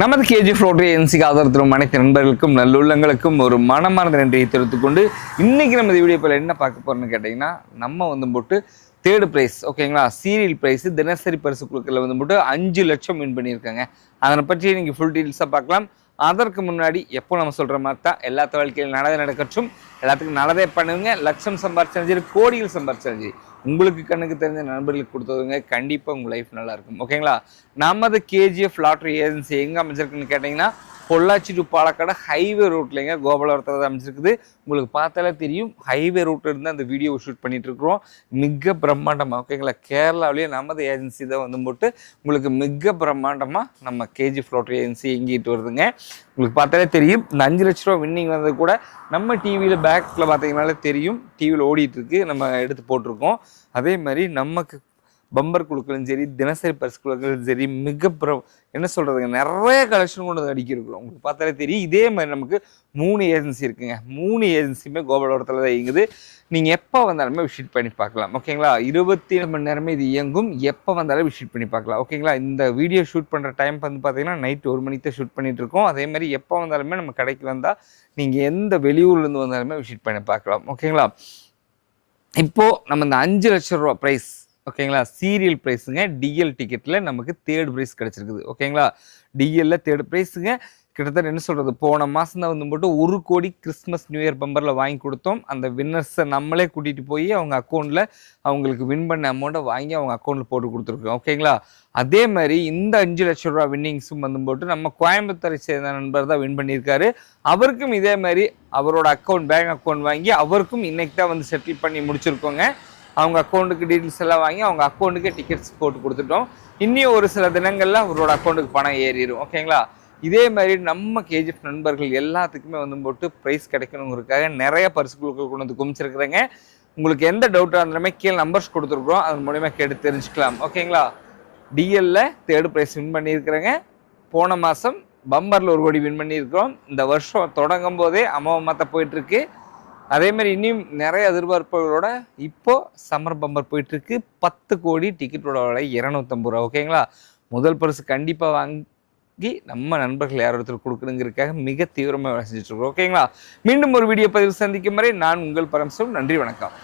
நமது KGF rotary ஏஜென்சிக்கு ஆதரவு அனைத்து நண்பர்களுக்கும் நல்லுள்ளங்களுக்கும் ஒரு மனமார்ந்த நன்றியை தெரிவித்துக் கொண்டு இன்னைக்கு நம்ம இந்த வீடியோ என்ன பார்க்க போறோம்னு கேட்டீங்கன்னா, நம்ம போட்டு தேர்டு பிரைஸ் ஓகேங்களா, சீரியல் பிரைஸ் தினசரி பரிசு குழுக்கள் போட்டு 5 லட்சம் வின் பண்ணியிருக்காங்க. அதனை பற்றி நீங்கள் ஃபுல் டீட்டெயில்ஸாக பார்க்கலாம். அதற்கு முன்னாடி எப்போ நம்ம சொல்கிற மாதிரி தான் எல்லா வாழ்க்கையிலும் நல்லதே நடக்கட்டும், எல்லாத்துக்கும் நல்லதே பண்ணுவீங்க. லட்சம் சம்பாரிச்சு கோடிகள் சம்பாரிச்சு உங்களுக்கு கண்ணுக்கு தெரிஞ்ச நண்பர்களுக்கு கொடுத்ததுங்க, கண்டிப்பாக உங்கள் லைஃப் நல்லா இருக்கும் ஓகேங்களா. நமது கேஜிஎஃப் லாட்ரி ஏஜென்சி எங்கே அமைச்சிருக்குன்னு கேட்டிங்கன்னா, பொள்ளாச்சி டு பாலக்காடு ஹைவே ரூட்லேங்க கோபாலபுரத்தில் அமைச்சிருக்குது. உங்களுக்கு பார்த்தாலே தெரியும், ஹைவே ரூட்டில் இருந்து அந்த வீடியோ ஷூட் பண்ணிட்டு இருக்கிறோம். மிக பிரம்மாண்டமாக ஓகேங்களா, கேரளாவிலேயே நமது ஏஜென்சி தான் போட்டு உங்களுக்கு மிக பிரம்மாண்டமாக நம்ம கேஜிஎஃப் லாட்ரி ஏஜென்சி எங்கிட்டு வருதுங்க. உங்களுக்கு பார்த்தாலே தெரியும், இந்த 5 லட்ச ரூபா வின்னிங் வந்தது கூட நம்ம டிவியில் பேக்கில் பார்த்தீங்கன்னாலே தெரியும், டிவியில் ஓடிட்டுருக்கு, நம்ம எடுத்து போட்டிருக்கோம். அதே மாதிரி நமக்கு பம்பர் குழுக்களும் சரி, தினசரி பரிசு குழுக்களும் சரி, என்ன சொல்கிறதுங்க, நிறைய கலெக்ஷன் கொண்டு வந்து அடிக்கிருக்கிறோம். உங்களுக்கு பார்த்தாலே தெரியும். இதே மாதிரி நமக்கு 3 ஏஜென்சி இருக்குங்க. 3 ஏஜென்சியுமே கோபாலபுரத்தில் தான் இயங்குது. நீங்கள் எப்போ வந்தாலுமே விசிட் பண்ணி பார்க்கலாம் ஓகேங்களா. 24 மணி நேரமே இது இயங்கும். எப்போ வந்தாலும் விசிட் பண்ணி பார்க்கலாம் ஓகேங்களா. இந்த வீடியோ ஷூட் பண்ணுற டைம் பார்த்தீங்கன்னா நைட் 1 மணிக்கு தான் ஷூட் பண்ணிட்டு இருக்கோம். அதே மாதிரி எப்போ வந்தாலுமே நம்ம கடைக்கு வந்தால் நீங்கள் எந்த வெளியூர்லேருந்து வந்தாலுமே விசிட் பண்ணி பார்க்கலாம் ஓகேங்களா. இப்போது நம்ம இந்த 5 லட்ச ரூபா ப்ரைஸ் ஓகேங்களா, சீரியல் ப்ரைஸுங்க. டிஎல் டிக்கெட்டில் நமக்கு தேர்ட் ப்ரைஸ் கிடச்சிருக்குது ஓகேங்களா. டிஎல்ல தேர்ட் ப்ரைஸுங்க. கிட்டத்தட்ட என்ன சொல்கிறது, போன மாதம் தான் போட்டு 1 கோடி கிறிஸ்மஸ் நியூ இயர் பம்பரில் வாங்கி கொடுத்தோம். அந்த வின்னர்ஸை நம்மளே கூட்டிகிட்டு போய் அவங்க அக்கௌண்ட்டில் அவங்களுக்கு வின் பண்ண அமௌண்ட்டை வாங்கி அவங்க அக்கௌண்ட்டில் போட்டு கொடுத்துருக்கோம் ஓகேங்களா. அதே மாதிரி இந்த 5 லட்ச ரூபா வின்னிங்ஸும் போட்டு நம்ம கோயம்புத்தூரை சேர்ந்த நண்பர் தான் வின் பண்ணியிருக்காரு. அவருக்கும் இதே மாதிரி அவரோட பேங்க் அக்கௌண்ட் வாங்கி அவருக்கும் இன்னைக்கு தான் செட்டில் பண்ணி முடிச்சிருக்கோங்க. அவங்க அக்கௌண்ட்டுக்கு டீட்டெயில்ஸ் எல்லாம் வாங்கி அவங்க அக்கௌண்ட்டுக்கே டிக்கெட்ஸ் போட்டு கொடுத்துட்டோம். இன்னும் ஒரு சில தினங்களில் அவரோட அக்கௌண்ட்டுக்கு பணம் ஏறிடும் ஓகேங்களா. இதே மாதிரி நம்ம கேஜிஎஃப் நண்பர்கள் எல்லாத்துக்குமே போட்டு ப்ரைஸ் கிடைக்கணுங்கிறதுக்காக நிறைய பரிசு குழுக்கள் கொண்டு வந்து குமிச்சிருக்கிறேங்க. உங்களுக்கு எந்த டவுட்டாக இருந்தாலுமே கீழே நம்பர்ஸ் கொடுத்துருக்குறோம், அதன் மூலியமாக கேட்டு தெரிஞ்சுக்கலாம் ஓகேங்களா. டிஎல்ல தேர்டு ப்ரைஸ் வின் பண்ணியிருக்கிறேங்க. போன மாதம் பம்பரில் 1 கோடி வின் பண்ணியிருக்கிறோம். இந்த வருஷம் தொடங்கும் போதே அமோகமாக போயிட்டுருக்கு. அதே மாதிரி இன்னும் நிறைய எதிர்பார்ப்புகளோட இப்போ சம்மர் பம்பர் போயிட்டுருக்கு. 10 கோடி டிக்கெட்டோட விலை 250 ரூபா ஓகேங்களா. முதல் பரிசு கண்டிப்பாக வாங்கி நம்ம நண்பர்கள் யார் ஒருத்தர் கொடுக்கணுங்கிறதுக்காக மிக தீவிரமாக வேலை செஞ்சுட்டு இருக்கோம் ஓகேங்களா. மீண்டும் ஒரு வீடியோ பதிவு சந்திக்கும் வரை நான் உங்கள் பரமசிவம். நன்றி, வணக்கம்.